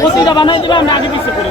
প্রতিটা বানাই দেবে আমরা আগে পিছিয়ে করে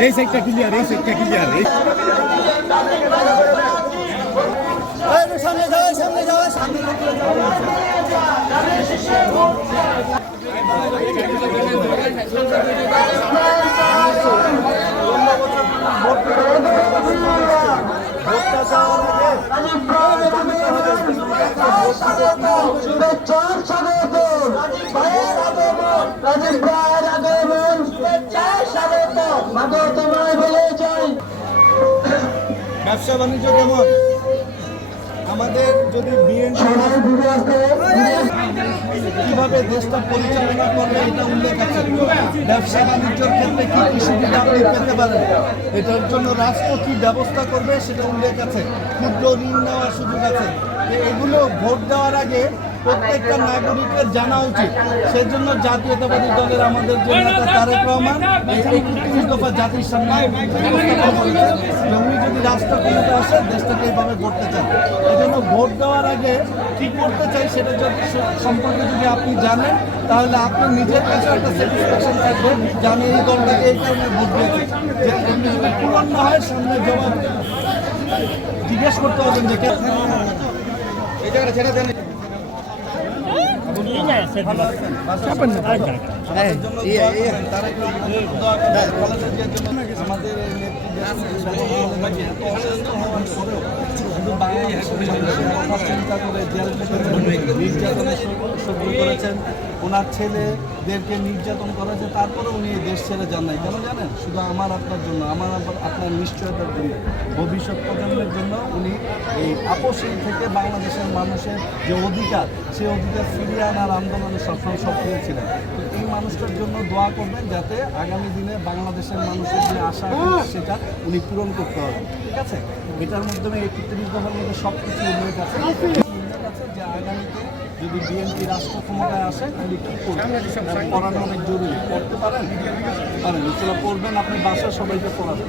এই সাইডটা ক্লিয়ার এই সাইডটা ক্লিয়ার এই শুভেচ্ছা স্বাগত ভাইয়ের আগমন রাজীব ভাইয়ের আগমন শুভেচ্ছা স্বাগত মাগো তোমায় বলে ব্যবসা বাণিজ্য কেমন? যদি বিএনপি কীভাবে দেশটা পরিচালনা করবে এটা উল্লেখ আছে। ব্যবসা বাণিজ্যের ক্ষেত্রে কি কি সুবিধা আপনি পেতে পারেন? এটার জন্য রাষ্ট্র কি ব্যবস্থা করবে সেটা উল্লেখ আছে। ক্ষুদ্র ঋণ নেওয়ার সুযোগ আছে। এগুলো ভোট দেওয়ার আগে প্রত্যেকটা নাগরিকের জানা উচিত। সেজন্য জাতীয়তাবাদী দলের আমাদের যে নেতা তারেক রহমান, এখানে তিরিশ দফা জাতির সামনে উনি যদি রাষ্ট্র ক্ষমতা আসে, দেশটাকে এইভাবে করতে চান এই জন্য ভোট দেওয়ার আগে কি করতে চাই সেটা যদি সম্পর্কে যদি আপনি জানেন, তাহলে আপনার নিজের কাছে একটা স্যাটিসফ্যাকশন থাকবে যে আমি এই দলটাকে এই কারণে ভোট দিয়েছি। যে এমনি যদি পূরণ না হয়, সামনে জবাব জিজ্ঞেস করতে হবেন যে কে এই জায়গাটা ছেড়ে দেন। নিয়ে যায় সে ভালো আছে আমাদের করেছেন ওনার ছেলেদেরকে নির্যাতন করেছে, তারপরে উনি দেশ ছেড়ে যান নাই। কেন জানেন? শুধু আমার, আপনার জন্য, আমার, আপনার নিশ্চয়তার জন্য। ভবিষ্যৎ প্রজন্মের জন্য উনি এই আপসীন থেকে বাংলাদেশের মানুষের যে অধিকার, সেই অধিকার ফিরিয়ে আনার আন্দোলনে সবসময় সক্রিয় ছিলেন। মানুষটার জন্য দোয়া করবেন যাতে আগামী দিনে বাংলাদেশের মানুষের যে আশা সেটা উনি পূরণ করতে হবে ঠিক আছে? এটার মাধ্যমে এই তেত্রিশ দফার মধ্যে সব কিছু উল্লেখ আছে যে আগামীতে যদি বিএনপি রাষ্ট্র ক্ষমতায় আসে, তাহলে কী করবেন? পড়ানো অনেক জরুরি। করতে পারেন? পারেন। এছাড়া পড়বেন আপনি বাসা সবাইকে পড়াবেন।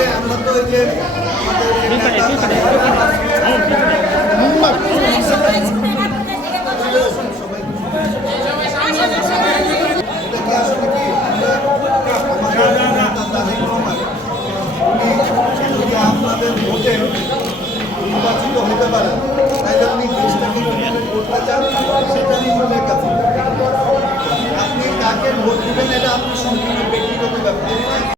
আসলে আমরা তো ওই যে আপনাদের ভোটে নির্বাচিত হতে পারেন তাই আপনি দেশটাকে করতে চান সেটা আপনি কাকে ভোট দেবেন, এটা আপনার সম্পূর্ণ ব্যক্তিগত ব্যাপার।